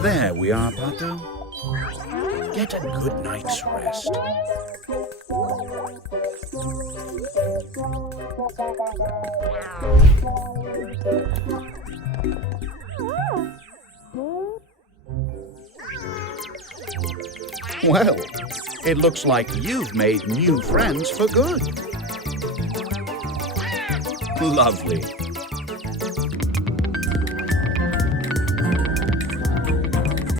There we are, Pato. Get a good night's rest. Well, it looks like you've made new friends for good. Lovely.